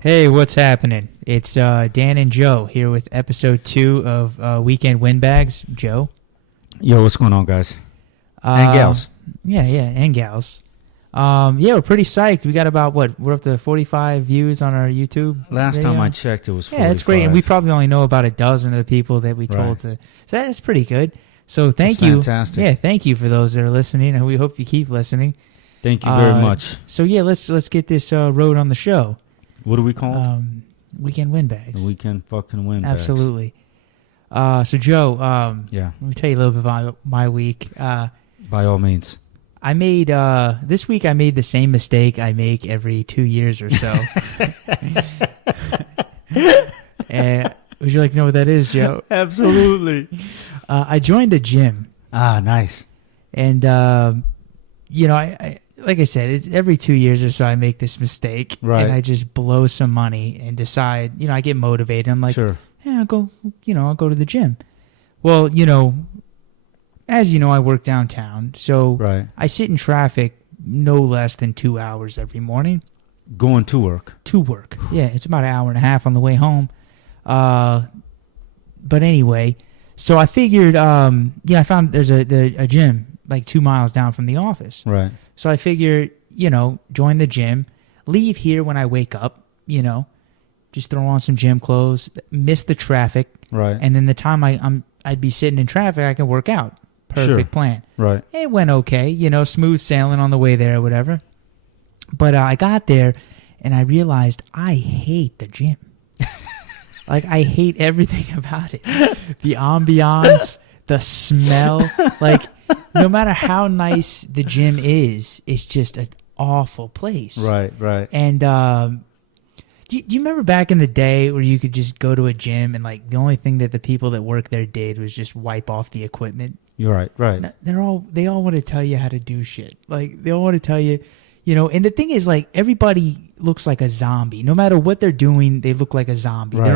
Hey, what's happening? It's Dan and Joe here with episode 2 of Weekend Windbags. Joe? Yo, what's going on, guys? And gals. Yeah, and gals. We're pretty psyched. We got about, we're up to 45 views on our YouTube Last video. time I checked, it was 45. Yeah, that's great. And we probably only know about a dozen of the people that we told Right. to. So that's pretty good. So thank That's you. fantastic. Yeah, thank you for those that are listening, and we hope you keep listening. Thank you very much. So yeah, let's get this road on the show. What are we called? Weekend Windbags. The Weekend fucking Windbags. Absolutely. So Joe, Yeah, let me tell you a little bit about my week. by all means. I made this week. I made the same mistake I make every 2 years or so. And would you like to know what that is, Joe? Absolutely. I joined a gym, Ah, nice. and I like I said, it's every 2 years or so I make this mistake, Right. and I just blow some money and decide. I get motivated. I'm like, Sure. yeah, I'll go to the gym. Well, as you know, I work downtown, so Right. I sit in traffic no less than 2 hours every morning Going to work. to work. Yeah, it's about an hour and a half on the way home. But anyway, so I figured, I found there's a gym like 2 miles down from the office. Right. So I figured, join the gym, leave here when I wake up, just throw on some gym clothes, miss the traffic, Right. and then the time I'd be sitting in traffic, I can work out. Perfect Sure. plan. Right. It went okay, smooth sailing on the way there or whatever. But I got there, and I realized I hate the gym. Like, I hate everything about it. The ambiance, the smell. Like, no matter how nice the gym is, it's just an awful place. Right. Right. And do you remember back in the day where you could just go to a gym and, like, the only thing that the people that work there did was just wipe off the equipment? You're right. Right. They all want to tell you how to do shit. Like, they all want to tell you, and the thing is, like, everybody looks like a zombie. No matter what they're doing, they look like a zombie. Right.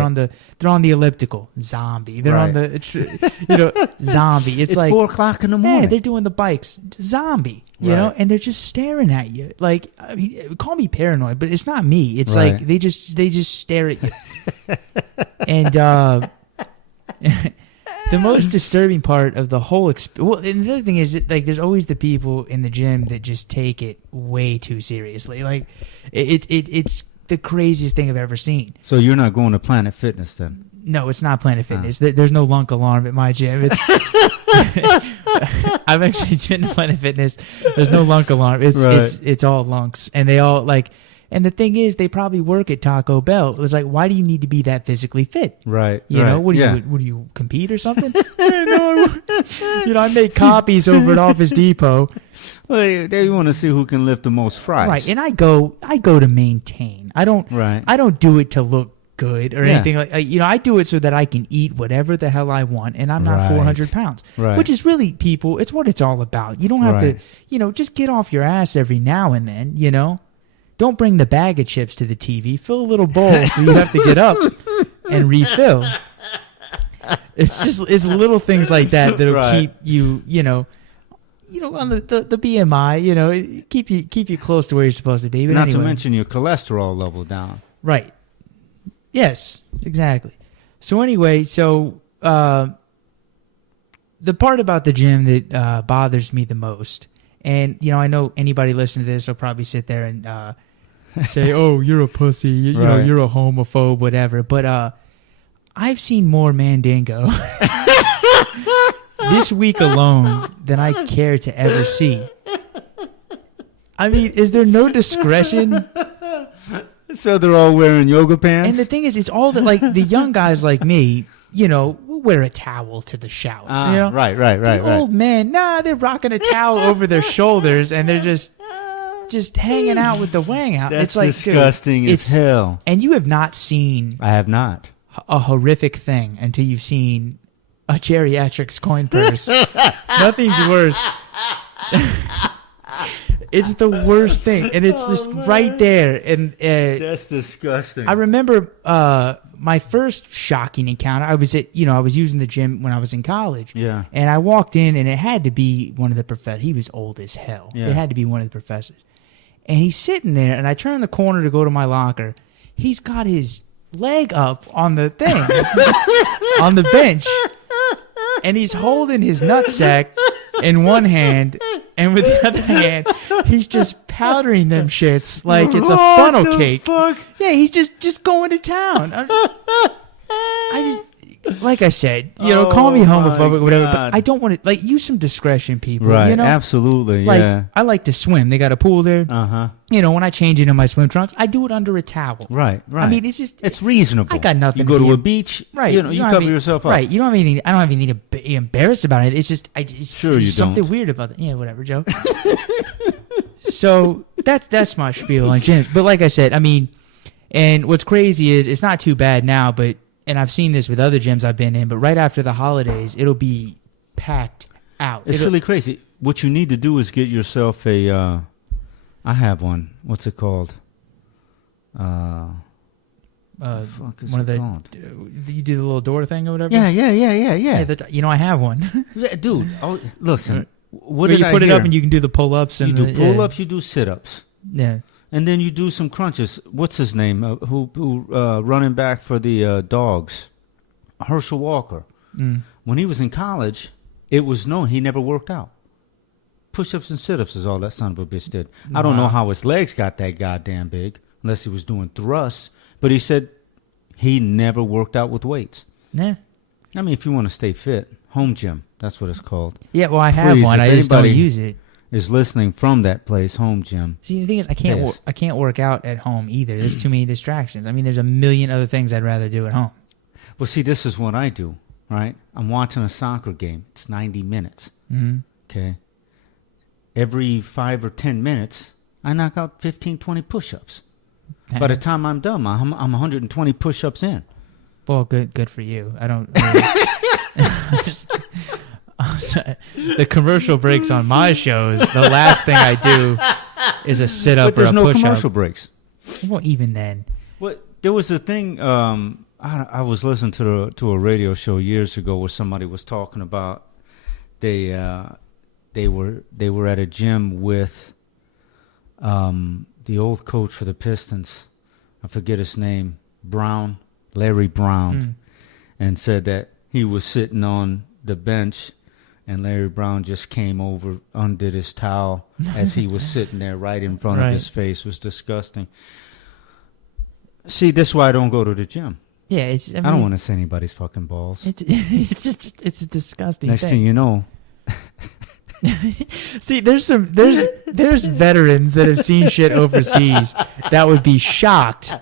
They're on the elliptical, zombie. They're on Right. the zombie. It's like 4:00 in the morning. yeah, they're doing the bikes, zombie. Right. And they're just staring at you. Like, I mean, call me paranoid, but it's not me. It's Right. like they just stare at you. And the most disturbing part of the whole and the other thing is that, like, there's always the people in the gym that just take it way too seriously. Like, it's the craziest thing I've ever seen. So you're not going to Planet Fitness then? No, it's not Planet Fitness. There's no lunk alarm at my gym. I've actually been to Planet Fitness. There's no lunk alarm. It's all lunks, and they all like. And the thing is, they probably work at Taco Bell. It's like, why do you need to be that physically fit? Right. You know, what do you compete or something? I make copies over at Office Depot. Well, they want to see who can lift the most fries. Right, and I go to maintain. I don't do it to look good or anything like. I do it so that I can eat whatever the hell I want, and I'm not Right. 400 pounds. Right. Which is really, people, it's what it's all about. You don't have Right. to, just get off your ass every now and then. Don't bring the bag of chips to the TV. Fill a little bowl so you have to get up and refill. It's little things like that that'll Right. keep you, on the BMI, keep you close to where you're supposed to be. But Not anyway. to mention your cholesterol level down. Right. Yes, exactly. So anyway, the part about the gym that bothers me the most, and I know anybody listening to this will probably sit there and say, "Oh, you're a pussy," Right. you're a homophobe, whatever. But I've seen more Mandingo this week alone than I care to ever see. I mean, is there no discretion? So they're all wearing yoga pants? And the thing is, it's all that, like, the young guys like me, we'll wear a towel to the shower. Right. The old men, they're rocking a towel over their shoulders, and they're just hanging out with the wang out. That's it's like, disgusting dude, as hell. And you have not seen I have not. a horrific thing until you've seen a geriatrics coin purse. Nothing's worse. It's the worst thing, and it's just right there. And That's disgusting. I remember my first shocking encounter. I was using the gym when I was in college. Yeah. And I walked in, and it had to be one of the professors. He was old as hell. Yeah. It had to be one of the professors. And he's sitting there, and I turn the corner to go to my locker. he's got his leg up on the thing, on the bench, and he's holding his nutsack in one hand, and with the other hand, he's just powdering them shits like it's a funnel cake. Fuck? Yeah, he's just going to town. I just, like I said, call me homophobic, whatever, but I don't want to, like, use some discretion, people. Right, absolutely, like, yeah. I like to swim. They got a pool there. Uh-huh. When I change into my swim trunks, I do it under a towel. Right. I mean, it's reasonable. I got nothing. You go to a beach, right? You cover yourself up. Right. You don't have anything. I don't have anything to be embarrassed about it. It's just, sure you something don't. weird about it. Yeah, whatever, Joe. So that's my spiel on gyms. But like I said, I mean, and what's crazy is it's not too bad now, but and I've seen this with other gyms I've been in. But right after the holidays, it'll be packed out. It's really crazy. What you need to do is get yourself a. I have one. What's it called? What the fuck is one it of called? You do the little door thing or whatever. Yeah. I have one. Dude, listen. What where did you put I it hear? up and you can do the pull-ups. And You do pull-ups. You do sit-ups. Yeah. And then you do some crunches. What's his name? Who running back for the Dogs? Herschel Walker. Mm. When he was in college, it was known he never worked out. Push-ups and sit-ups is all that son of a bitch did. I don't know how his legs got that goddamn big, unless he was doing thrusts. But he said he never worked out with weights. Yeah. I mean, if you want to stay fit, home gym. That's what it's called. Yeah, well, I have Please, one. if I just don't anybody use it. Is listening from that place, home gym. See, the thing is, I can't work out at home either. There's too many distractions. I mean, there's a million other things I'd rather do at home. Well, see, this is what I do, right? I'm watching a soccer game. It's 90 minutes. Mm-hmm. Okay. Every 5 or 10 minutes, I knock out 15, 20 push-ups. By the time I'm done, I'm 120 push-ups in. Well, good for you. I don't. The commercial breaks on my shows, the last thing I do is a sit-up or a push-up. But there's no commercial breaks. Well, even then. Well, there was a thing. I was listening to a radio show years ago where somebody was talking about they were at a gym with the old coach for the Pistons. I forget his name, Larry Brown, and said that he was sitting on the bench. And Larry Brown just came over, undid his towel as he was sitting there right in front of his face. It was disgusting. See, that's why I don't go to the gym. Yeah, I don't want to see anybody's fucking balls. It's a disgusting Next thing you know. See, there's veterans that have seen shit overseas that would be shocked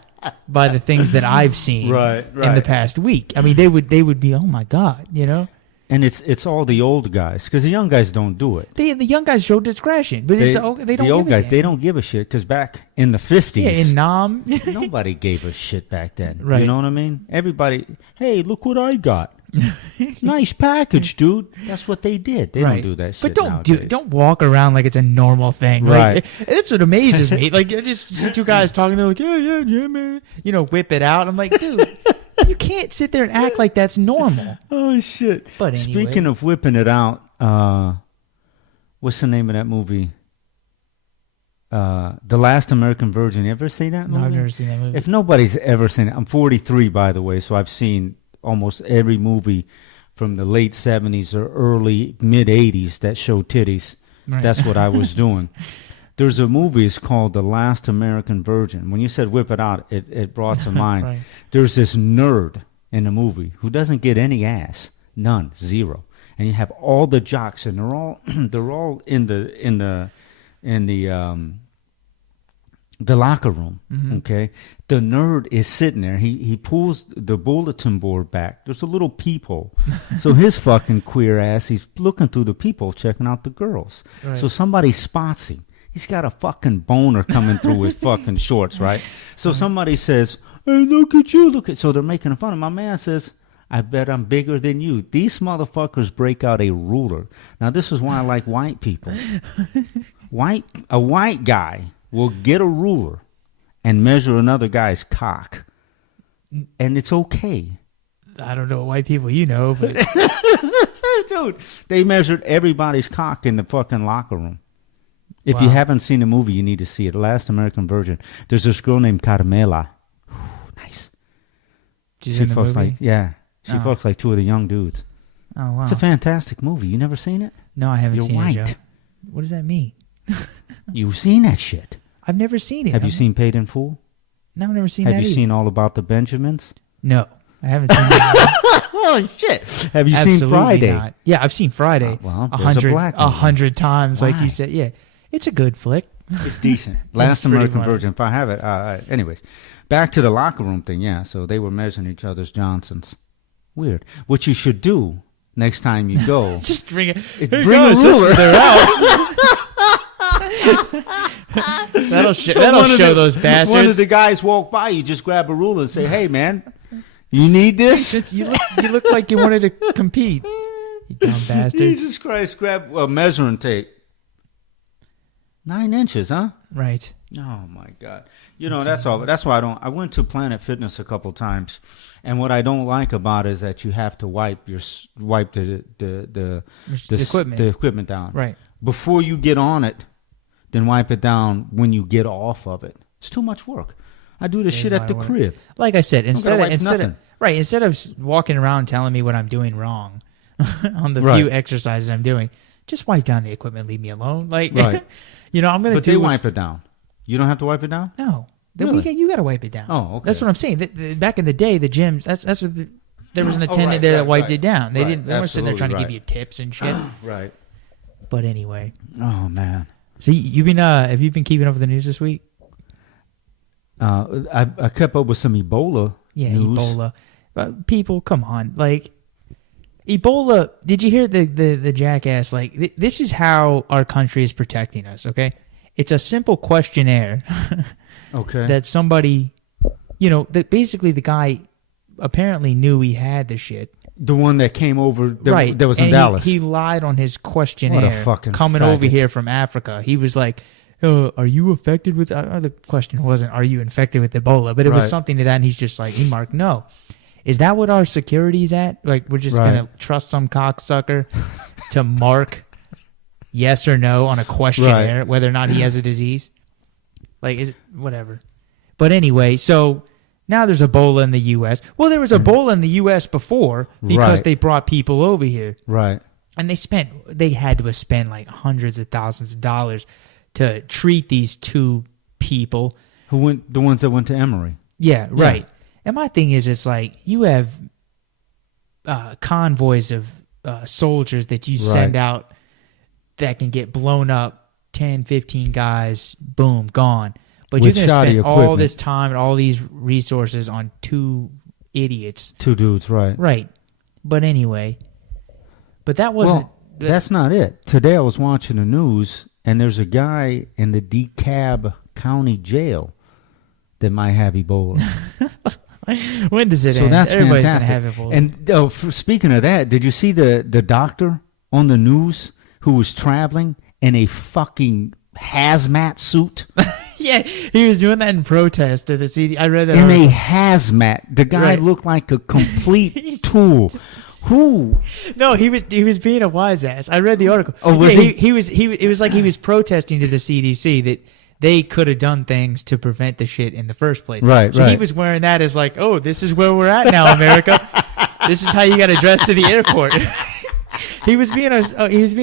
by the things that I've seen in the past week. I mean, they would be, oh my God, And it's all the old guys, because the young guys don't do it. The young guys show discretion, but they don't. The old guys, they don't give a shit, because back in the 50s, in Nam, nobody gave a shit back then. Right. You know what I mean? Everybody, hey, look what I got. Nice package, dude. That's what they did. They don't do that shit. But don't walk around like it's a normal thing. Right. Like, that's what amazes me. Like, you just see two guys talking. They're like, yeah, man. Whip it out. I'm like, dude. You can't sit there and act like that's normal. Oh, shit. But anyway. Speaking of whipping it out, what's the name of that movie? The Last American Virgin. You ever seen that movie? No, I've never seen that movie. If nobody's ever seen it, I'm 43, by the way, so I've seen almost every movie from the late 70s or early mid-80s that show titties. Right. That's what I was doing. There's a movie, it's called The Last American Virgin. When you said whip it out, it brought to mind. Right. There's this nerd in the movie who doesn't get any ass. None. Zero. And you have all the jocks, and they're all in the locker room. Mm-hmm. Okay? The nerd is sitting there. He pulls the bulletin board back. There's a little peephole. So his fucking queer ass, he's looking through the peephole, checking out the girls. Right. So somebody spots him. He's got a fucking boner coming through his fucking shorts, right? So somebody says, hey, look at you, So they're making fun of him. My man says, I bet I'm bigger than you. These motherfuckers break out a ruler. Now, this is why I like white people. A white guy will get a ruler and measure another guy's cock. And it's okay. I don't know what white people but... Dude, they measured everybody's cock in the fucking locker room. If you haven't seen the movie, you need to see it. Last American Virgin. There's this girl named Carmela. She's in the fucks movie? She fucks like two of the young dudes. Oh, wow. It's a fantastic movie. You never seen it? No, I haven't You're seen white. it, Joe. What does that mean? You've seen that shit. I've never seen it. Have you seen Paid in Full? No, I've never seen Have that you either. seen All About the Benjamins? No, I haven't seen that. Oh, shit. Have you Absolutely seen Friday? not. Yeah, I've seen Friday. Well, there's a black movie. 100 times, like Why? you said. Yeah, it's a good flick. It's decent. Last pretty American funny. Virgin. If I have it. Anyways, back to the locker room thing. Yeah, so they were measuring each other's Johnsons. Weird. What you should do next time you go Just bring it. is Hey bring guys, a ruler. they're out. that'll show those One of bastards. the guys walk by, you just grab a ruler and say, "Hey, man, you need this?" You look like you wanted to compete. You dumb bastard. Jesus Christ! Grab a measuring tape. 9 inches, huh? Right. Oh my God! You know that's all. That's why I don't. I went to Planet Fitness a couple times, and what I don't like about it is that you have to wipe the equipment. the equipment down Right. before you get on it. Then wipe it down when you get off of it. It's too much work. I do this It is shit a at lot the of work. crib. Like I said, instead wipe of nothing. instead of walking around telling me what I'm doing wrong on the Right. few exercises I'm doing, just wipe down the equipment. Leave me alone. Like, Right. I'm gonna But do. they what's- wipe it down. You don't have to wipe it down? No, Really? you got to wipe it down. Oh, okay. That's what I'm saying. Back in the day, the gyms. That's what there was an attendant right, there that right, wiped right. it down. They Right, didn't. They weren't sitting there trying to absolutely give you tips and shit. Right. But anyway, Oh, man. so you've been have you been keeping up with the news this week? I kept up with some Ebola Yeah, news. Ebola. People, come on, like Ebola. Did you hear the jackass? Like this is how our country is protecting us. Okay, it's a simple questionnaire Okay. that somebody, that basically the guy apparently knew he had the shit. The one that came over Right, that was in and Dallas. He lied on his questionnaire. fucking coming over faggot. here from Africa. He was like, "Are you affected with?" The question wasn't, "Are you infected with Ebola?" But it was Right. something to that. And he's just like, he marked no. Is that what our security's at? Like, we're just Right. gonna trust some cocksucker to mark yes or no on a questionnaire whether or not he has a disease? Like, is it whatever? But anyway, so. Now there's Ebola in the U.S. Well, there was Ebola in the U.S. before because Right. they brought people over here. Right. And they had to have spent like hundreds of thousands of dollars to treat these two people. The ones that went to Emory. Yeah, right. And my thing is, it's like you have convoys of soldiers that you send Right. out that can get blown up, 10, 15 guys, boom, gone. But With you're going to shoddy spend all equipment. this time and all these resources on two idiots. Two dudes, right. Right. But anyway, but that wasn't... Well, that's not it. Today I was watching the news, and there's a guy in the DeKalb County Jail that might have Ebola. when does it So end? that's Everybody's fantastic. Gonna have Ebola. And speaking of that, did you see the doctor on the news who was traveling in a fucking hazmat suit? Yeah, he was doing that in protest to the CD. I read that. In article. a hazmat. The guy Right. looked like a complete tool. Who? No, he was being a wise ass. I read the article. Oh, was yeah, he? It was like he was protesting to the CDC that they could have done things to prevent the shit in the first place. Right, So he right. was wearing that as like, oh, this is where we're at now, America. This is how you got to dress to the airport. He was being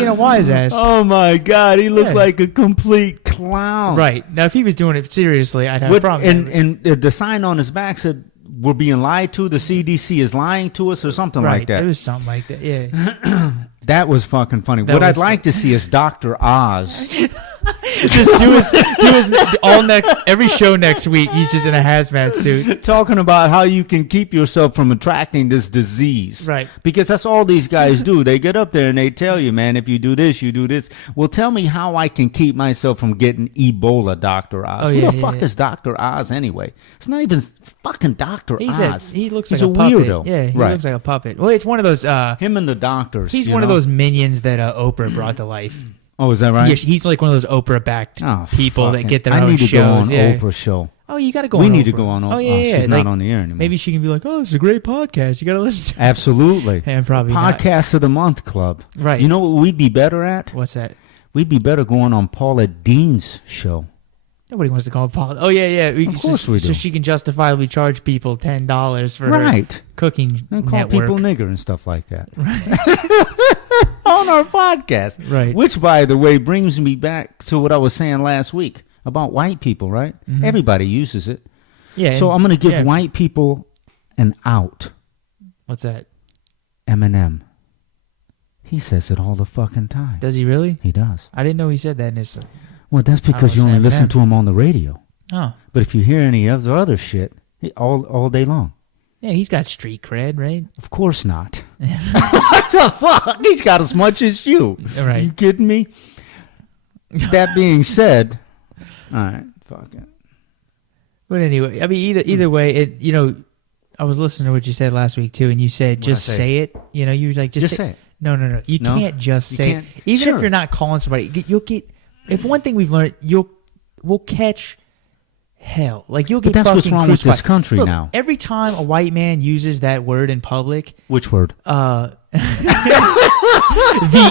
a wise ass. Oh my God, he looked Yeah. like a complete clown. Right. Now, if he was doing it seriously, I'd have a problem. And the sign on his back said, "We're being lied to. The CDC is lying to us," or something right. like that. It was something like that. Yeah. That was fucking funny. That What I'd was like to see is Dr. Oz. Just do his every show next week. He's just in a hazmat suit. Talking about how you can keep yourself from attracting this disease. Right. Because that's all these guys do. They get up there and they tell you, man, if you do this, you do this. Well, tell me how I can keep myself from getting Ebola, Dr. Oz. Oh, Who yeah, the yeah, fuck yeah. is Dr. Oz anyway? It's not even fucking Dr. Oz. He looks He's like a puppet. weirdo. Yeah, he right. looks like a puppet. Well, it's one of those. Him and the doctors. He's you one of know? those minions that Oprah brought to life. Oh, is that right? Yeah, he's like one of those Oprah-backed Oh, people that fucking- get their I own need to shows. go on yeah. Oprah's show. Oh, you got to go. We on need to Oprah. go on Oprah. Oh yeah, yeah. She's not on the air anymore. Maybe she can be like, "Oh, it's a great podcast. You got to listen to." Absolutely. Yeah, probably not. Podcast of the Month Club. Right. You know what we'd be better at? What's that? We'd be better going on Paula Dean's show. Nobody wants to call politics. Oh, yeah. Of course we do. So she can justifiably charge people $10 for her cooking and call network. people nigger and stuff like that. Right. On our podcast. Right. Which, by the way, brings me back to what I was saying last week about white people, right? Mm-hmm. Everybody uses it. Yeah. So I'm going to give white people an out. What's that? Eminem. He says it all the fucking time. Does he really? He does. I didn't know he said that in his... Well, that's because you only listen to him on the radio. Oh. But if you hear any of the other shit, all day long. Yeah, he's got street cred, right? Of course not. What the fuck? He's got as much as you. Right. You kidding me? That being said, all right, fuck it. But anyway, I mean, either way, I was listening to what you said last week too, and you said just say it. You were like just say it. No. You can't just say it. Even if you're not calling somebody, you'll get. If one thing we've learned, we'll catch hell. Like you'll get. But that's what's wrong crucified. with this country now. Every time a white man uses that word in public, which word? The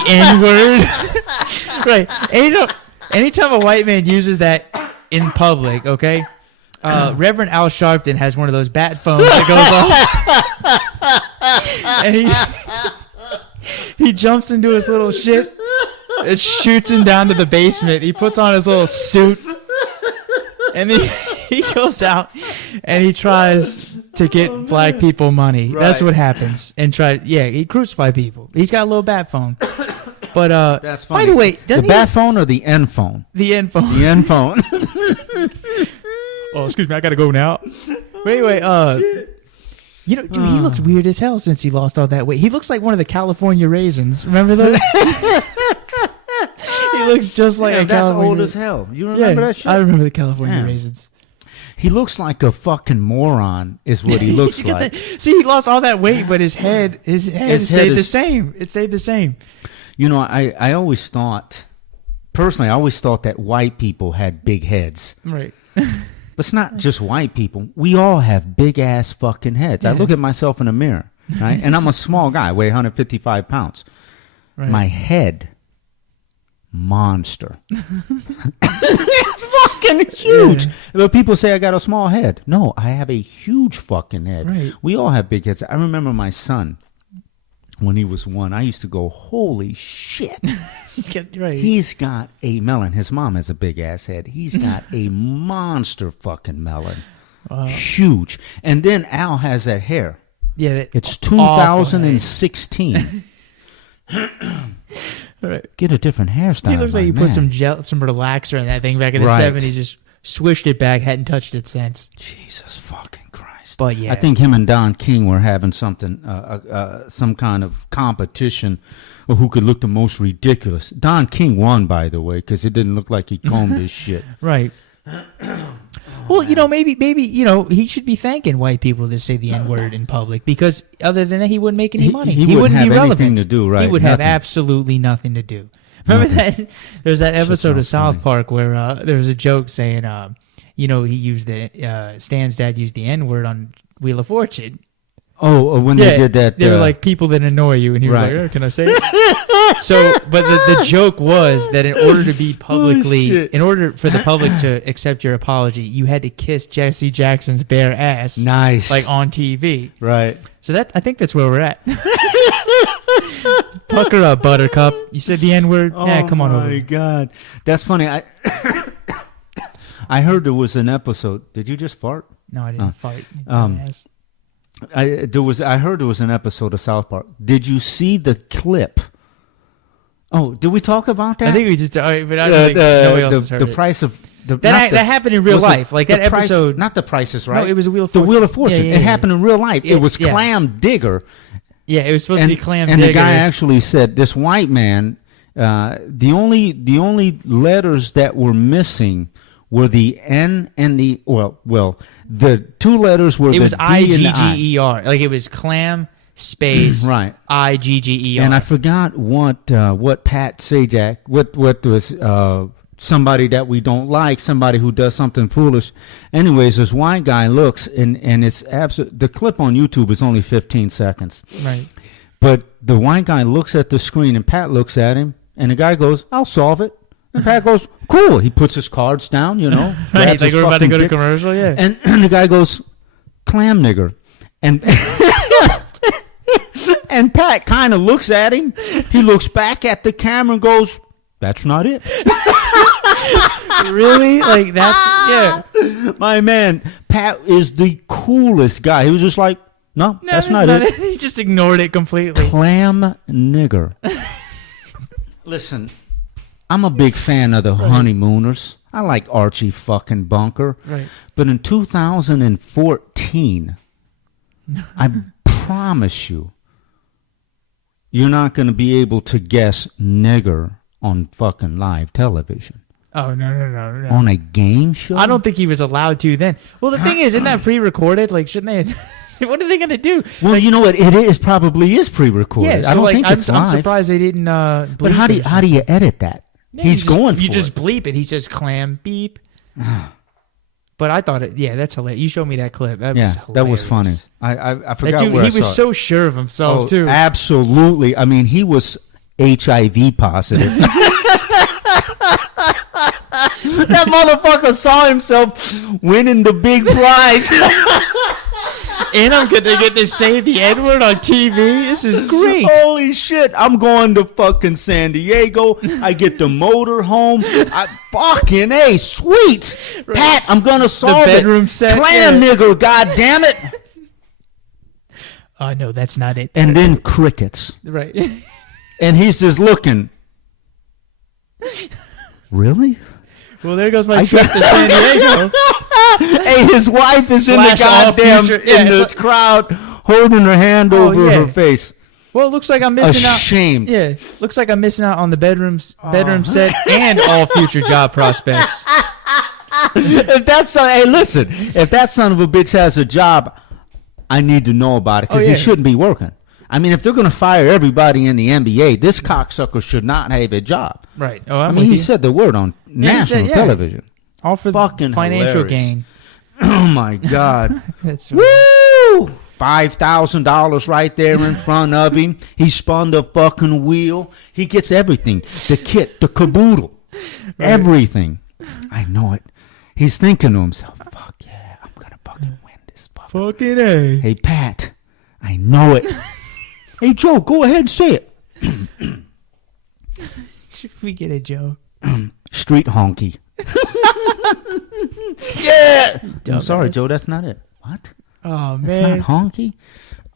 N word. Right. Anytime a white man uses that in public, okay. Reverend Al Sharpton has one of those bat phones that goes off, and he jumps into his little shit. It shoots him down to the basement. He puts on his little suit, and then he goes out and he tries to get black people money. Right. That's what happens. And he crucifies people. He's got a little bat phone. But that's funny. By the way, the bat phone or the N phone? The N phone. The N phone. Oh, excuse me, I gotta go now. But anyway, dude, he looks weird as hell since he lost all that weight. He looks like one of the California raisins. Remember those? He looks just like a that's California old as hell. You remember that shit? I remember the California raisins. He looks like a fucking moron is what he looks like. See, he lost all that weight, but his head stayed the same. It stayed the same. I always thought, personally, that white people had big heads. Right. But it's not just white people. We all have big ass fucking heads. Yeah. I look at myself in the mirror, right? And I'm a small guy, weigh 155 pounds. Right. My head, monster. It's fucking huge. Yeah. People say I got a small head. No, I have a huge fucking head. Right. We all have big heads. I remember my son, when he was 1, I used to go, holy shit. He's got a melon. His mom has a big ass head. He's got a monster fucking melon. Huge. And then Al has that hair. Yeah. It's 2016. Right. Get a different hairstyle. He looks like he put some relaxer in that thing back in the 70s, just swished it back, hadn't touched it since. Jesus fucking Christ. But yeah. I think him and Don King were having something, some kind of competition of who could look the most ridiculous. Don King won, by the way, because it didn't look like he combed his shit. Right. Well, maybe he should be thanking white people that say the N-word in public, because other than that, he wouldn't make any money. He wouldn't have be relevant. Anything to do, right? He would have absolutely nothing to do. Remember that? There's that episode of South Park where there was a joke saying, he used Stan's dad used the N-word on Wheel of Fortune. Oh, when they did that. They were like, people that annoy you. And he was like, oh, can I say it? So, but the joke was that in order to be publicly, in order for the public to accept your apology, you had to kiss Jesse Jackson's bare ass. Nice. Like on TV. Right. So I think that's where we're at. Pucker up, Buttercup. You said the N-word? Yeah, come on over. Oh, my God. That's funny. I heard there was an episode. Did you just fart? No, I didn't fart. I heard there was an episode of South Park. Did you see the clip? Oh, did we talk about that? I think we just. But I don't think nobody else has heard the price of that happened in real life. Like that episode. Not The Price is Right. No, it was a Wheel of Fortune. The Wheel of Fortune. It happened in real life. It was Clam Digger. Yeah, it was supposed to be Clam Digger. And the guy actually said, this white man, the only letters that were missing were the N and the the two letters were the D and the I. It was IGGER. Like it was Clam space right IGGER. And I forgot what Pat Sajak what was somebody that we don't like, somebody who does something foolish. Anyways, this white guy looks and it's absolute. The clip on YouTube is only 15 seconds. Right. But the white guy looks at the screen and Pat looks at him and the guy goes, "I'll solve it." And Pat goes, cool. He puts his cards down, you know. Right, like we're about to go to commercial, yeah. And the guy goes, clam nigger. And and Pat kind of looks at him. He looks back at the camera and goes, that's not it. Really? Like, that's, yeah. My man, Pat is the coolest guy. He was just like, no, that's not it. He just ignored it completely. Clam nigger. Listen, I'm a big fan of the Honeymooners. I like Archie fucking Bunker. Right. But in 2014, I promise you, you're not going to be able to guess nigger on fucking live television. Oh, no. On a game show? I don't think he was allowed to then. Well, the thing is, isn't that pre-recorded? Like, shouldn't they... What are they going to do? Well, like, you know what? It is probably is pre-recorded. Yeah, so I don't like, think it's live. I'm surprised they didn't bleep. But how do you edit that? Yeah, He's going for You it. just bleep it. He says clam beep. But I thought it. Yeah, that's hilarious. You showed me that clip. That was hilarious. That was funny. I forgot that dude, where he I saw was it. so sure of himself too. Absolutely. I mean, he was HIV positive. That motherfucker saw himself winning the big prize. And I'm going to get to say the N-word on TV. This is great. Holy shit. I'm going to fucking San Diego. I get the motor home. Fucking A, sweet. Right. Pat, I'm going to solve the bedroom set. Clam nigger, God damn it. No, that's not it. And then crickets. Right. And he's just looking. Really? Well, there goes my trip to San Diego. Hey, his wife is in the goddamn the crowd holding her hand over her face. Well, it looks like I'm missing out. Ashamed. Yeah, looks like I'm missing out on the bedroom set and all future job prospects. If that son of a bitch has a job, I need to know about it because he shouldn't be working. I mean, if they're going to fire everybody in the NBA, this cocksucker should not have a job. Right. Oh, I mean, he said the word on national television. All for fucking financial hilarious. gain. Oh, my God. That's right. Woo! $5,000 right there in front of him. He spun the fucking wheel. He gets everything. The kit, the caboodle, everything. I know it. He's thinking to himself, fuck yeah, I'm going to fucking win this. Fucking A. Hey, Pat, I know it. Hey, Joe, go ahead and say it. Should we get a joke? Street honky. Yeah. I'm sorry, Dumbass. Joe, that's not it. What? Oh, man. It's not honky?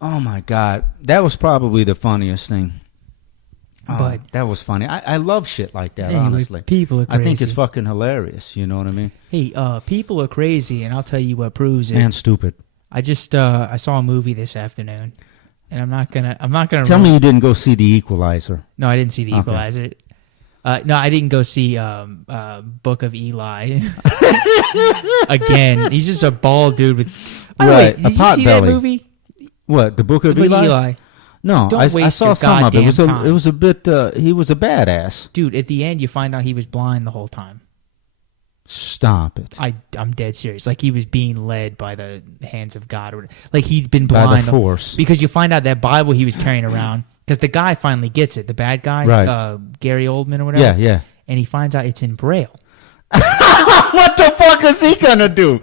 Oh, my God. That was probably the funniest thing. But that was funny. I love shit like that, anyway, honestly. People are crazy. I think it's fucking hilarious. You know what I mean? Hey, people are crazy, and I'll tell you what proves it. And stupid. I just I saw a movie this afternoon, and I'm not gonna tell me you didn't go see The Equalizer. No, I didn't see The Equalizer. No, I didn't go see Book of Eli. Again, he's just a bald dude with. Right, did you see that movie? What, The Book of Eli? No, I saw some of it. It was a bit. He was a badass, dude. At the end, you find out he was blind the whole time. Stop it! I'm dead serious. Like he was being led by the hands of God, or like he'd been blind by the Force. Because you find out that Bible he was carrying around. Because the guy finally gets it, the bad guy, right. Gary Oldman or whatever. Yeah. And he finds out it's in Braille. What the fuck is he gonna do?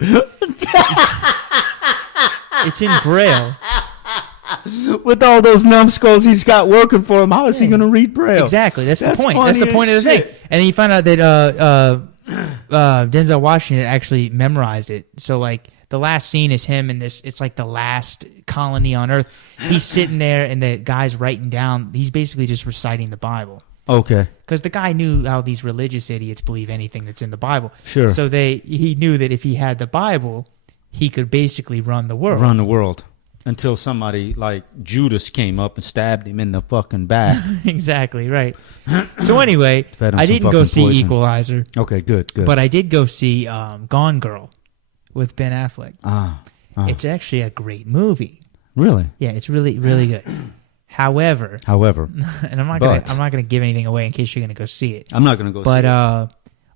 It's in Braille. With all those numbskulls he's got working for him, how is he going to read Braille? Exactly. That's the point. That's the point of the thing. And then you find out that Denzel Washington actually memorized it. So, like, the last scene is him in this. It's like the last colony on Earth. He's sitting there, and the guy's writing down. He's basically just reciting the Bible. Okay. Because the guy knew how these religious idiots believe anything that's in the Bible. Sure. So he knew that if he had the Bible, he could basically run the world. Run the world. Until somebody like Judas came up and stabbed him in the fucking back. Exactly, right. So anyway, I didn't go see poison. Equalizer. Okay, good. But I did go see Gone Girl with Ben Affleck. It's actually a great movie. Really? Yeah, it's really, really good. However, and I'm not gonna give anything away in case you're gonna go see it. I'm not gonna go see it. But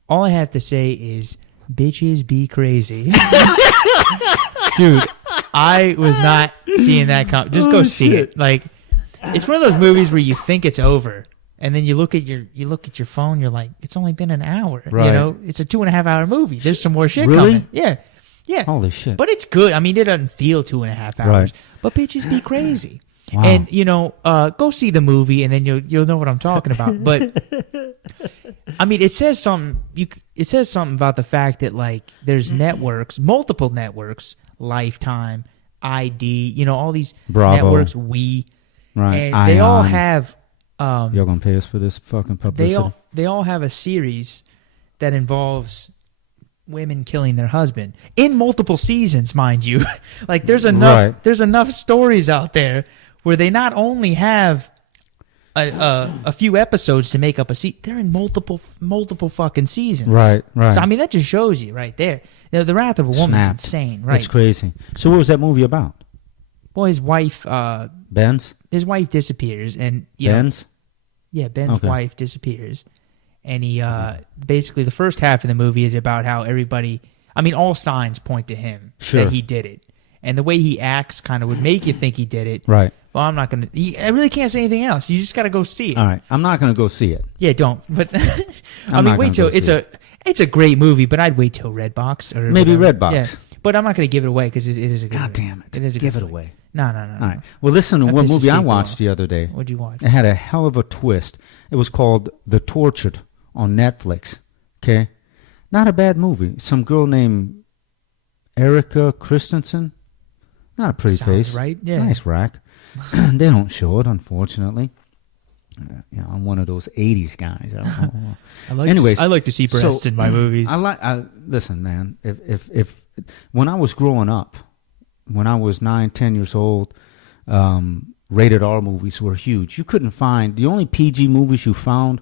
all I have to say is, bitches be crazy. Dude, I was not seeing that come. Just go see it. Like, it's one of those movies where you think it's over, And then you look at your phone. You're like, it's only been an hour. Right. You know, it's a 2.5 hour movie. There's some more shit Really? coming. Yeah, yeah. Holy shit! But it's good. I mean, it doesn't feel 2.5 hours. Right. But bitches be crazy. Wow. And you know, go see the movie, and then you'll know what I'm talking about. But I mean, it says something. It says something about the fact that like there's networks, multiple networks, Lifetime, ID, you know, all these Bravo. networks. Right. And they all have. Y'all gonna pay us for this fucking publicity? They all have a series that involves women killing their husband in multiple seasons, mind you. Like there's enough stories out there where they not only have a few episodes to make up a season, they're in multiple fucking seasons. Right. So I mean that just shows you right there. You know, the Wrath of a Woman's insane, right? It's crazy. So what was that movie about? Well, his wife Ben's? His wife disappears, and Ben's? Ben's wife disappears, and he basically the first half of the movie is about how everybody. I mean, all signs point to him that he did it, and the way he acts kind of would make you think he did it. Right. Well, I'm not gonna. I really can't say anything else. You just got to go see it. All right, I'm not gonna go see it. Yeah, don't. But I mean, wait till it's a great movie, but I'd wait till Redbox or maybe whatever. Redbox. Yeah. But I'm not gonna give it away because it is a good. God movie. damn it! It is a give good it movie. away. No. All right. Well, listen to That what pisses movie I people watched off. the other day. What'd you watch? It had a hell of a twist. It was called The Tortured on Netflix. Okay, not a bad movie. Some girl named Erica Christensen. Not a pretty Sounds face. right? Yeah. Nice rack. They don't show it, unfortunately. You know, I'm one of those '80s guys. I like to see breasts in my movies. Listen, man. If when I was growing up, when I was 9, 10 years old, rated R movies were huge. You couldn't find the only PG movies you found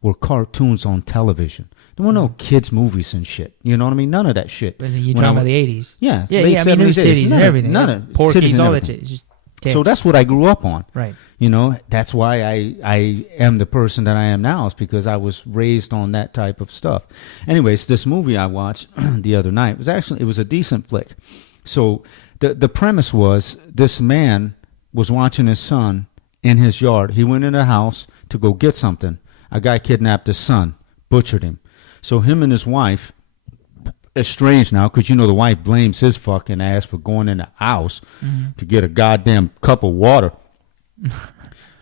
were cartoons on television. There were no kids movies and shit. You know what I mean? None of that shit. But you're talking about the 80s. Yeah, yeah. I mean, there was titties and everything. None of Porkies, all that shit. Just tits. So that's what I grew up on. Right. You know, that's why I am the person that I am now, is because I was raised on that type of stuff. Anyways, this movie I watched the other night it was a decent flick. So the premise was this man was watching his son in his yard. He went in the house to go get something. A guy kidnapped his son, butchered him. So him and his wife, it's strange now because, you know, the wife blames his fucking ass for going in the house to get a goddamn cup of water.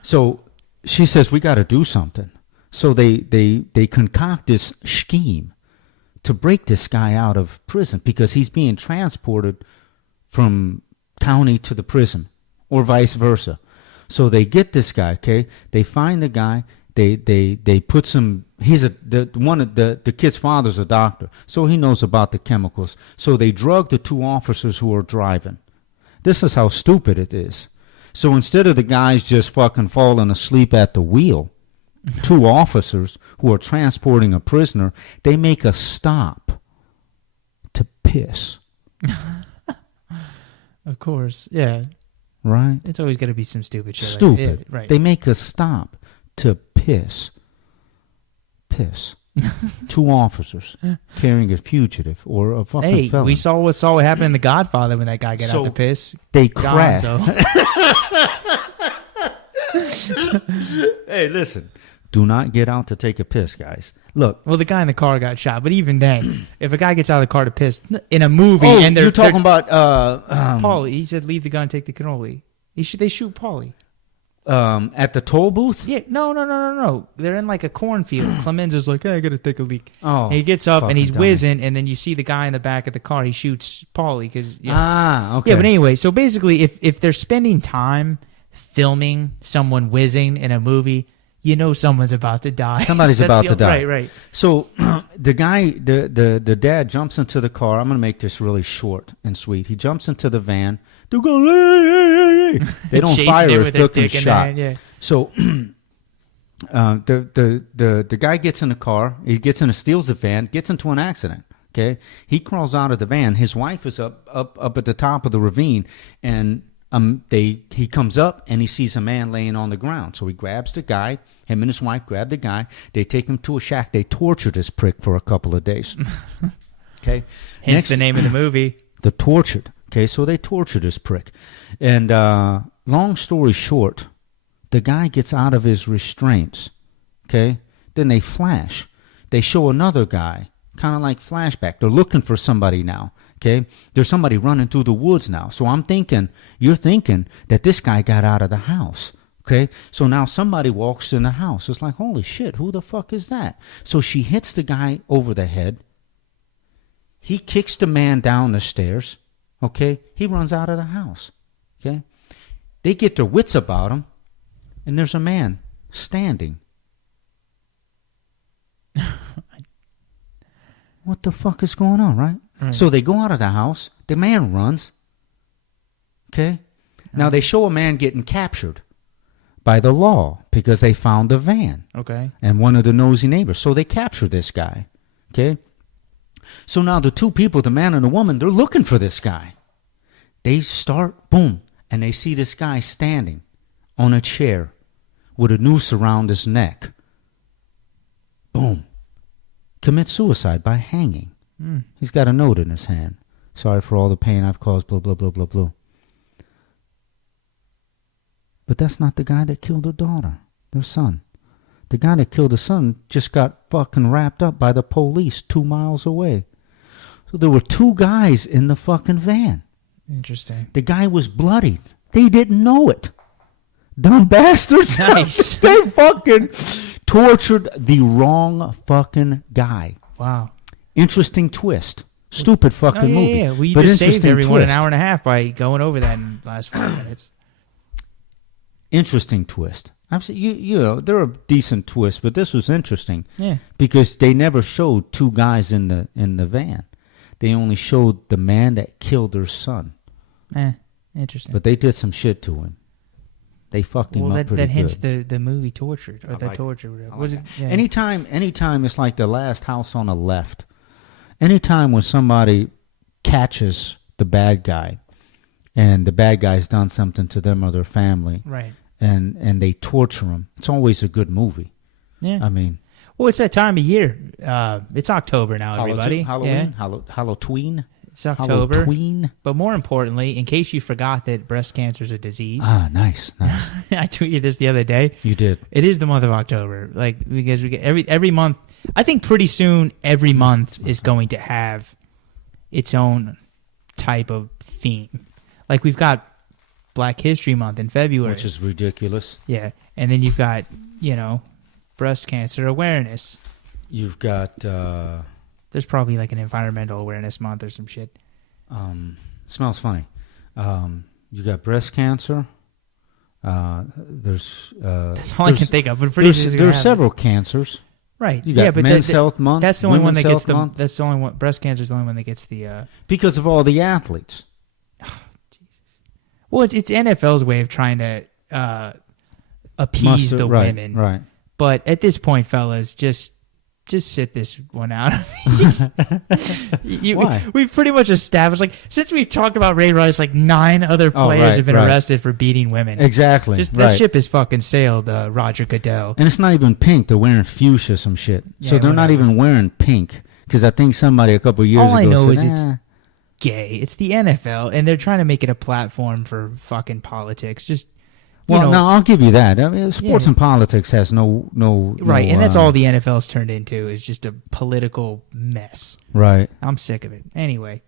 So she says, we got to do something. So they concoct this scheme to break this guy out of prison because he's being transported from county to the prison or vice versa. So they get this guy, okay? They find the guy. They put some. The kid's father's a doctor, so he knows about the chemicals. So they drug the two officers who are driving. This is how stupid it is. So instead of the guys just fucking falling asleep at the wheel, two officers who are transporting a prisoner, they make a stop to piss. Of course, yeah. Right? It's always got to be some stupid shit. Stupid. Like, yeah, right. They make a stop to piss. Two officers carrying a fugitive or a fucking felon. We saw what happened in The Godfather when that guy got out to piss. They crash. Hey, listen. Do not get out to take a piss, guys. Look. Well, the guy in the car got shot, but even then, if a guy gets out of the car to piss in a movie, and you're talking about Paulie. He said, "Leave the gun, take the cannoli." They shoot Paulie. At the toll booth? Yeah, no. They're in like a cornfield. Clemenza's like, hey, I gotta take a leak. Oh, and he gets up and he's dummy. whizzing, and then you see the guy in the back of the car. He shoots Paulie because okay. Yeah, but anyway, so basically, if they're spending time filming someone whizzing in a movie, you know someone's about to die. Somebody's about to die. Right. So the guy, the dad jumps into the car. I'm going to make this really short and sweet. He jumps into the van. They're going, hey. They don't fire if they're shot. Yeah. So the guy gets in the car. He steals the van, gets into an accident. Okay. He crawls out of the van. His wife is up at the top of the ravine, and he comes up and he sees a man laying on the ground. So he grabs the guy. Him and his wife grab the guy. They take him to a shack. They torture this prick for a couple of days. Okay. Hence the name of the movie. The Tortured. Okay, so they torture this prick. And long story short, the guy gets out of his restraints Okay? Then they flash. They show another guy, kind of like flashback. They're looking for somebody now. Okay? There's somebody running through the woods now. So you're thinking that this guy got out of the house. Okay? So now somebody walks in the house. It's like, holy shit, who the fuck is that? So she hits the guy over the head. He kicks the man down the stairs. Okay? He runs out of the house. Okay? They get their wits about him, and there's a man standing. What the fuck is going on, right? So they go out of the house. The man runs. Okay? Now they show a man getting captured by the law because they found the van. Okay. And one of the nosy neighbors. So they capture this guy. Okay? So now the two people, the man and the woman, they're looking for this guy. They start, boom, and they see this guy standing on a chair with a noose around his neck. Boom. Commit suicide by hanging. He's got a note in his hand. Sorry for all the pain I've caused, blah, blah, blah, blah, blah. But that's not the guy that killed her daughter, their son. The guy that killed the son just got fucking wrapped up by the police 2 miles away. So there were two guys in the fucking van. Interesting. The guy was bloodied. They didn't know it. Dumb bastards. Nice. They fucking tortured the wrong fucking guy. Wow. Interesting twist. Stupid fucking movie. Yeah. Well, you but just saved everyone twist. an hour and a half by going over that in the last 5 minutes. Interesting twist. You know, there are decent twists, but this was interesting. Yeah. Because they never showed two guys in the van. They only showed the man that killed their son. Interesting. But they did some shit to him. They fucked him up pretty good. That hints the movie Tortured, or Torture, whatever. Anytime it's like The Last House on the Left. Anytime when somebody catches the bad guy, and the bad guy's done something to them or their family, right? And they torture them. It's always a good movie. Yeah. I mean, well, it's that time of year. It's October now, everybody. Halloween. Yeah. Halloween. It's October. Halloween. But more importantly, in case you forgot that breast cancer is a disease. Nice. I tweeted this the other day. You did. It is the month of October. Because we get every month. I think pretty soon every month is going to have its own type of theme. Like we've got Black History Month in February. Which is ridiculous. Yeah. And then you've got, breast cancer awareness. You've got... There's probably like an environmental awareness month or some shit. Smells funny. You got breast cancer. There's... That's all I can think of. But there's several cancers. Right. You got Men's Health Month. That's the only one that gets the... Month. That's the only one... Breast cancer is the only one that gets the... Because of all the athletes. Well, it's NFL's way of trying to appease the women. Right. But at this point, fellas, just sit this one out. Why? We've pretty much established, since we've talked about Ray Rice, 9 other players have been arrested for beating women. Exactly. That ship has fucking sailed, Roger Goodell. And it's not even pink. They're wearing fuchsia some shit. Yeah, so they're not even wearing pink. Because I think somebody a couple years ago I know said, is it's gay. It's the NFL, and they're trying to make it a platform for fucking politics. No, I'll give you that. I mean, sports and politics has no right, and that's all the NFL's turned into is just a political mess. Right. I'm sick of it. Anyway,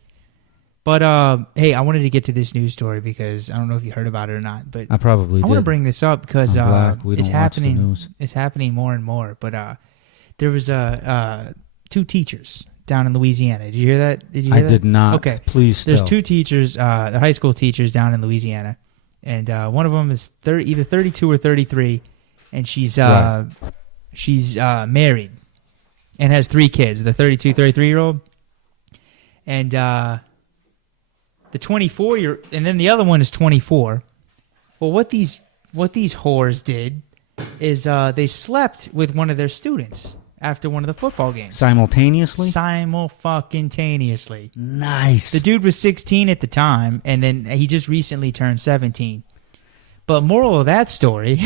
but hey, I wanted to get to this news story because I don't know if you heard about it or not, but I probably did. I want to bring this up because it's happening. News. It's happening more and more. But there was 2 teachers down in Louisiana. Did you hear that? Did you hear that? Did not. Okay. Please There's tell. 2 teachers, they're high school teachers down in Louisiana. And one of them is either 32 or 33, and she's married and has 3 kids, the 32, 33-year-old. And the 24-year, and then the other one is 24. Well, what these whores did is they slept with one of their students after one of the football games. Simultaneously? Simultaneously. Nice. The dude was 16 at the time, and then he just recently turned 17. But moral of that story,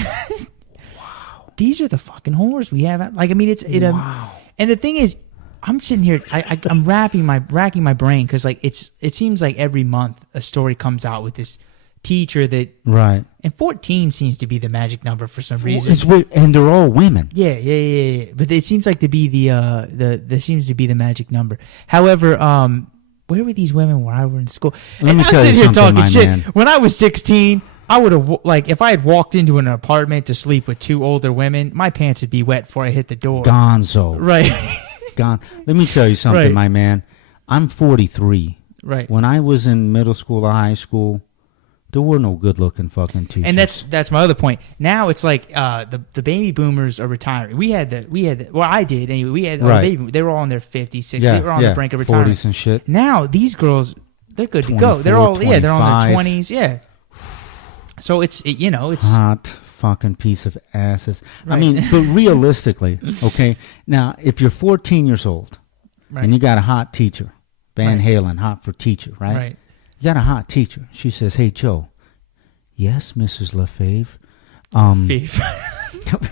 wow, these are the fucking whores we have. Wow. And the thing is, I'm sitting here, I'm racking my brain because it seems like every month a story comes out with this teacher that Right. And 14 seems to be the magic number for some reason. It's weird, and they're all women. Yeah. But it seems like to be the seems to be the magic number. However, where were these women when I were in school? Let and me I'm tell sitting you here something, talking my shit. man. When I was 16, I would have if I had walked into an apartment to sleep with 2 older women, my pants would be wet before I hit the door. Gonzo. Right. Gone. Let me tell you something, Right. my man. I'm 43. Right. When I was in middle school or high school, there were no good-looking fucking teachers. And that's my other point. Now it's like the baby boomers are retiring. We had I did anyway. We had all the baby. They were all in their 50s, 60s. They were on the brink of retirement. 40s and shit. Now these girls, they're good to go. They're all they're on their 20s. Yeah. So it's hot fucking piece of asses. Right. I mean, but realistically, okay. Now, if you're 14 years old and you got a hot teacher, Van Halen, hot for teacher, right? Right. You got a hot teacher. She says, "Hey, Joe." Yes, Mrs. LaFave.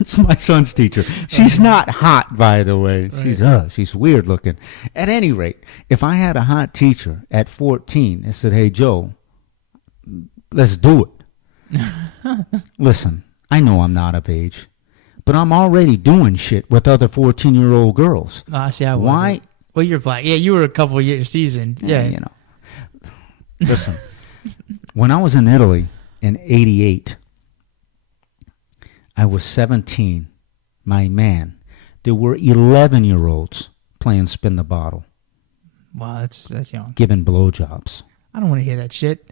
It's my son's teacher. She's not hot, by the way. Right. She's weird looking. At any rate, if I had a hot teacher at 14 and said, "Hey, Joe, let's do it." Listen, I know I'm not of age, but I'm already doing shit with other 14-year-old girls. See, I wasn't. Why? Well, you're black. Yeah, you were a couple of years seasoned. Yeah. Listen, when I was in Italy in 88, I was 17. My man, there were 11-year-olds playing spin the bottle. Wow, that's young. Giving blowjobs. I don't want to hear that shit.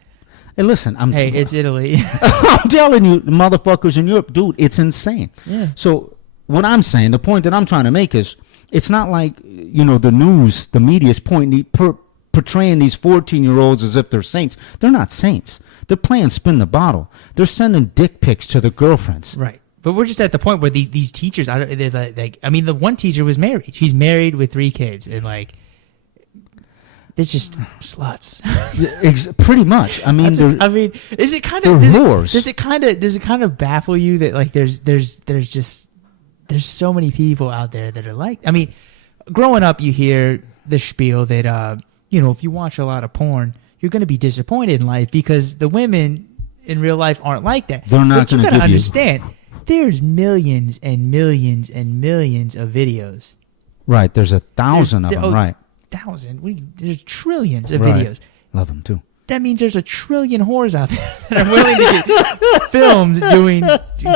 Hey, listen, it's Italy. I'm telling you, motherfuckers in Europe, dude, it's insane. Yeah. So what I'm saying, the point that I'm trying to make is, it's not like, the news, the media's portraying these 14-year-olds as if they're saints. They're not saints. They're playing spin the bottle. They're sending dick pics to their girlfriends. Right. But we're just at the point where these teachers, the one teacher was married. She's married with 3 kids, and it's just sluts. Pretty much. I mean, is it kind of whores? Does it kind of baffle you that there's so many people out there that are like? I mean, growing up, you hear the spiel that if you watch a lot of porn, you're going to be disappointed in life because the women in real life aren't like that. They're not going to give you. Understand. There's millions and millions and millions of videos. Right. There's 1,000 of them. Right. 1,000. There's trillions of videos. Love them too. That means there's a trillion whores out there that are willing to get filmed doing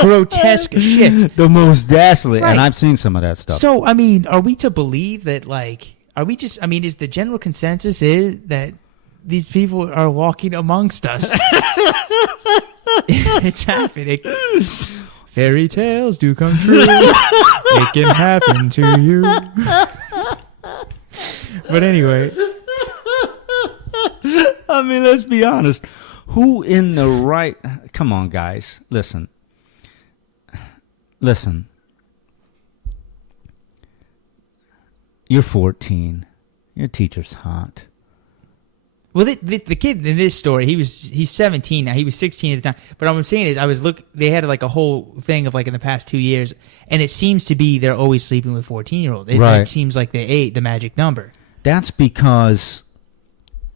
grotesque shit. The most dastardly. Right. And I've seen some of that stuff. So, I mean, are we to believe that, is the general consensus is that these people are walking amongst us? It's happening. Fairy tales do come true. It can happen to you. But anyway. I mean, let's be honest. Who in the right... Come on, guys. Listen. You're 14. Your teacher's hot. Well, the kid in this story, he's 17 now. He was 16 at the time. But what I'm saying is, they had a whole thing of in the past 2 years, and it seems to be they're always sleeping with 14-year-olds. It seems like they ate the magic number. That's because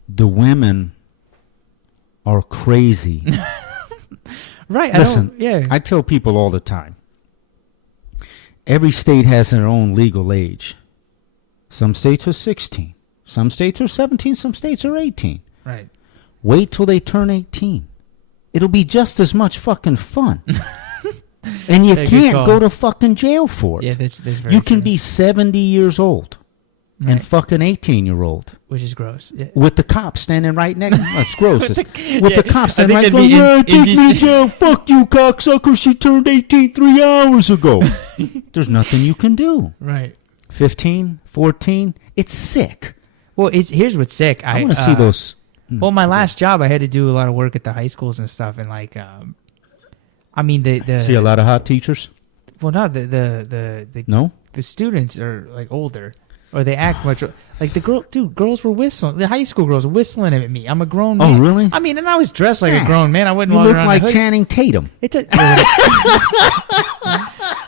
the women are crazy. Right. Listen, I tell people all the time, every state has their own legal age. Some states are 16. Some states are 17. Some states are 18. Right. Wait till they turn 18. It'll be just as much fucking fun. And you can't go to fucking jail for it. Yeah, that's very You can true. be 70 years old and fucking 18-year-old. Which is gross. Yeah. With the cops standing right next. That's gross. With the cops standing right going, take me to jail. Fuck you, cocksucker. She turned 18 3 hours ago. There's nothing you can do. Right. 15, 14. It's sick. Well, here's what's sick. I want to see those. Well, my last job, I had to do a lot of work at the high schools and stuff, and see a lot of hot teachers. Well, no, the students are older, or they act much girls were whistling. The high school girls were whistling at me. I'm a grown man. Oh, really? I mean, and I was dressed like a grown man. I wouldn't. You walk look around like the hood. Channing Tatum.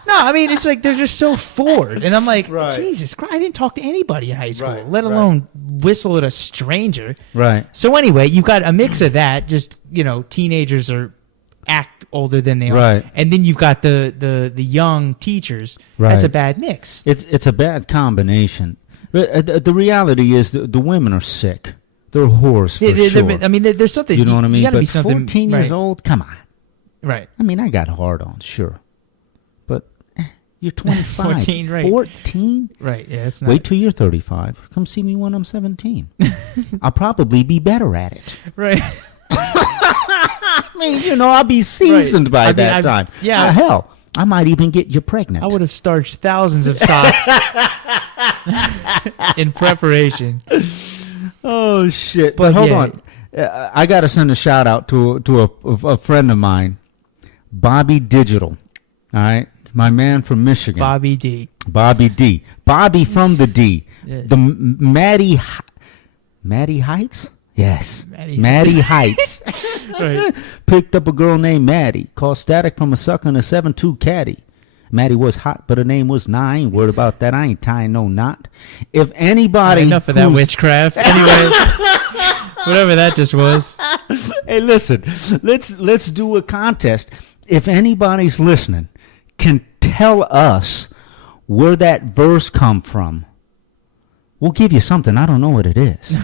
No, No, I mean, it's like they're just so forward. And I'm like, Right. Jesus Christ, I didn't talk to anybody in high school, Right, let alone whistle at a stranger. Right. So anyway, you've got a mix of that. Just, teenagers act older than they are. Right. And then you've got the young teachers. Right. That's a bad mix. It's a bad combination. But the reality is the women are sick. They're whores for sure. I mean, there's something. You know what I mean? Gotta be But something, 14 years right. old, come on. Right. I mean, I got hard-ons, sure. But you're 25. 14, right. 14? Right. Yeah, it's not. Wait till you're 35. Come see me when I'm 17. I'll probably be better at it. Right. I mean, I'll be seasoned by that time. Yeah. Hell, I might even get you pregnant. I would have starched thousands of socks in preparation. Oh, shit. But But hold yeah. on. I got to send a shout out to a friend of mine, Bobby Digital. All right. My man from Michigan. Bobby D. Bobby D. Bobby from the D. Yeah. The Maddie Heights? Yes. Maddie Heights. Right. Picked up a girl named Maddie. Called static from a sucker in a 7.2 caddy. Maddie was hot, but her name was Nah. I ain't worried about that. I ain't tying no knot. If anybody... Enough of that witchcraft. Anyway, whatever that just was. Hey, listen. Let's do a contest. If anybody's listening can tell us where that verse come from, we'll give you something. I don't know what it is.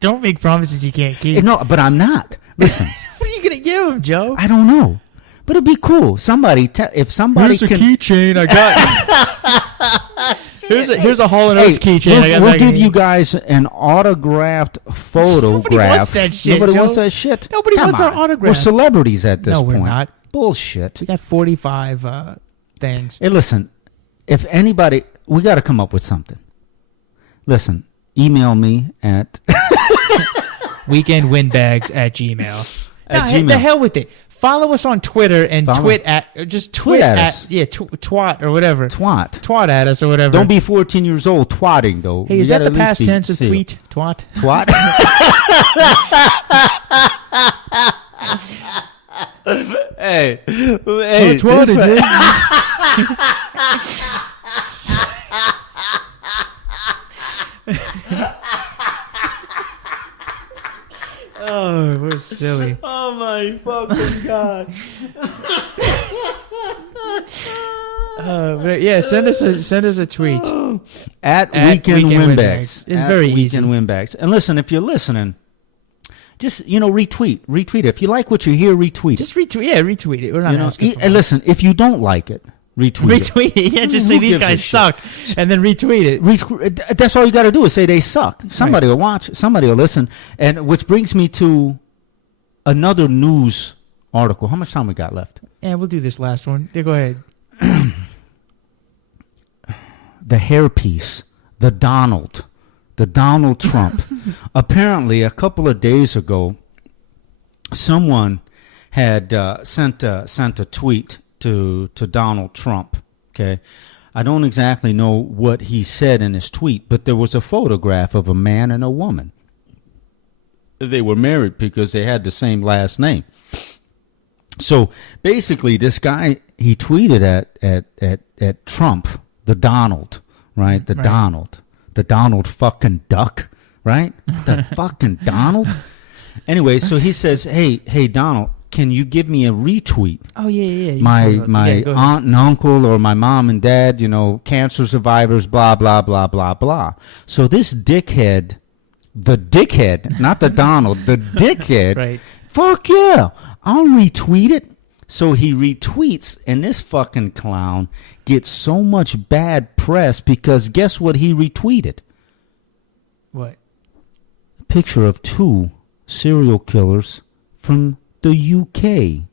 Don't make promises you can't keep. No, but I'm not. Listen. What are you going to give him, Joe? I don't know. But it'd be cool. Somebody, if somebody Here's can... a keychain I got. here's a Hall & Oates keychain. We'll give you guys an autographed photograph. Nobody wants that shit, Nobody Joe. wants that shit? Nobody Come wants our on. autograph. We're celebrities at this No, point. we're not. Bullshit. We got 45 things. Hey, listen. If anybody... We got to come up with something. Listen. Email me at... weekendwindbags@gmail. Gmail. The hell with it. Follow us on Twitter and twit at us. twat or whatever. Twat at us or whatever. Don't be 14 years old twatting, though. Hey, is that the past tense of tweet? Twat? Twat? hey. Twatted, Oh, we're silly. Oh my fucking god! But yeah, send us a tweet At Weekend Windbags. It's very easy. Weekend Windbags. And listen, if you're listening, just retweet it. If you like what you hear, retweet it. Just retweet. Yeah, retweet it. We're not asking. For and listen, if you don't like it, retweet it. Yeah, just say Who these gives a guys shit? suck, and then retweet it. That's all you got to do is say they suck. Somebody will watch. Somebody will listen. And which brings me to another news article. How much time we got left? Yeah, we'll do this last one. Yeah, go ahead. The hairpiece, the Donald Trump. Apparently, a couple of days ago, someone had sent a tweet to Donald Trump. Okay, I don't exactly know what he said in his tweet, but there was a photograph of a man and a woman. They were married because they had the same last name. So basically, this guy, he tweeted at Trump, the Donald, right? The Donald fucking duck, right? The fucking Donald. Anyway, so he says, hey Donald, can you give me a retweet? Oh yeah. My aunt and uncle or my mom and dad, cancer survivors, blah blah blah blah blah. So this dickhead, not the Donald, the dickhead. Right. Fuck yeah, I'll retweet it. So he retweets, and this fucking clown gets so much bad press because guess what he retweeted? What? A picture of 2 serial killers from the UK.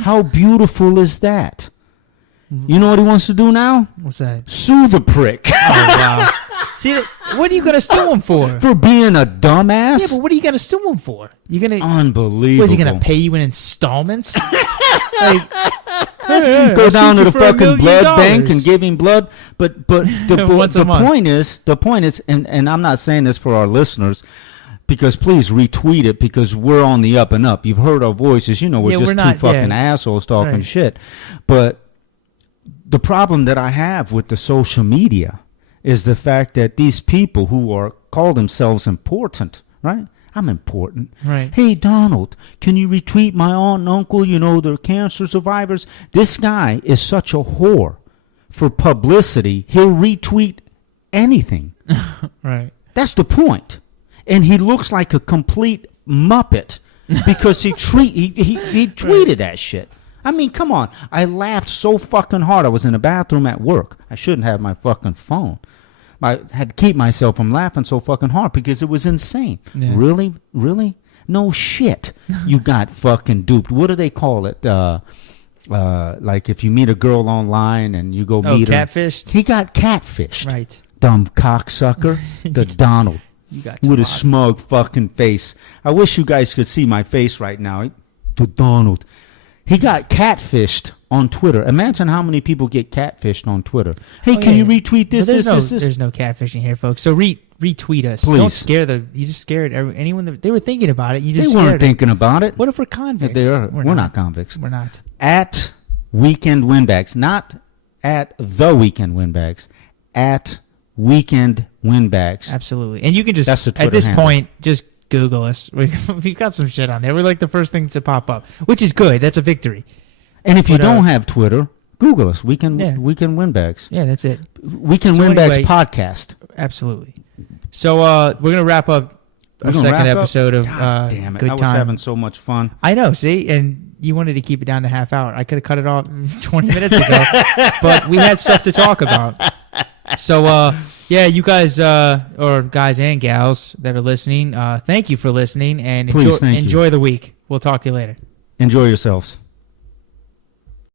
How beautiful is that? You know what he wants to do now? What's that? Sue the prick. Oh, wow. See, what are you going to sue him for? For being a dumbass? Yeah, but what are you going to sue him for? You going to... Unbelievable. Was he going to pay you in installments? Go down to the fucking blood bank and give him blood. But the point is, and I'm not saying this for our listeners, because please retweet it because we're on the up and up. You've heard our voices. We're just two fucking assholes talking shit. But the problem that I have with the social media is the fact that these people who call themselves important, right? I'm important. Right. Hey, Donald, can you retweet my aunt and uncle? You know, they're cancer survivors. This guy is such a whore for publicity. He'll retweet anything. Right. That's the point. And he looks like a complete muppet because he tweeted that shit. I mean, come on. I laughed so fucking hard. I was in the bathroom at work. I shouldn't have my fucking phone. I had to keep myself from laughing so fucking hard because it was insane. Yeah. Really? Really? No shit. You got fucking duped. What do they call it? Like if you meet a girl online and you go meet her. Catfished? He got catfished. Right. Dumb cocksucker. The Donald. You got with a smug fucking face. I wish you guys could see my face right now. The Donald. He got catfished on Twitter. Imagine how many people get catfished on Twitter. Hey, can you retweet this, this? There's no catfishing here, folks. So retweet us. Please. Don't scare you just scared anyone they were thinking about it. You just they weren't thinking about it. What if we're convicts? We're not convicts. We're not. At Weekend Windbags. Not at the Weekend Windbags. At Weekend Windbags. Absolutely. And you can just, That's the Twitter at this handle. point, just Google us. We've got some shit on there. We're like the first things to pop up, which is good. That's a victory. And if you don't have Twitter, Google us. Weekend Windbags. Yeah, that's it. Weekend Windbags podcast. Absolutely. So we're going to wrap up our second episode of God damn it. Good I was Time. having so much fun. I know, see? And you wanted to keep it down to half hour. I could have cut it off 20 minutes ago, but we had stuff to talk about. So, yeah, you guys, or guys and gals that are listening, thank you for listening, and enjoy the week. We'll talk to you later. Enjoy yourselves.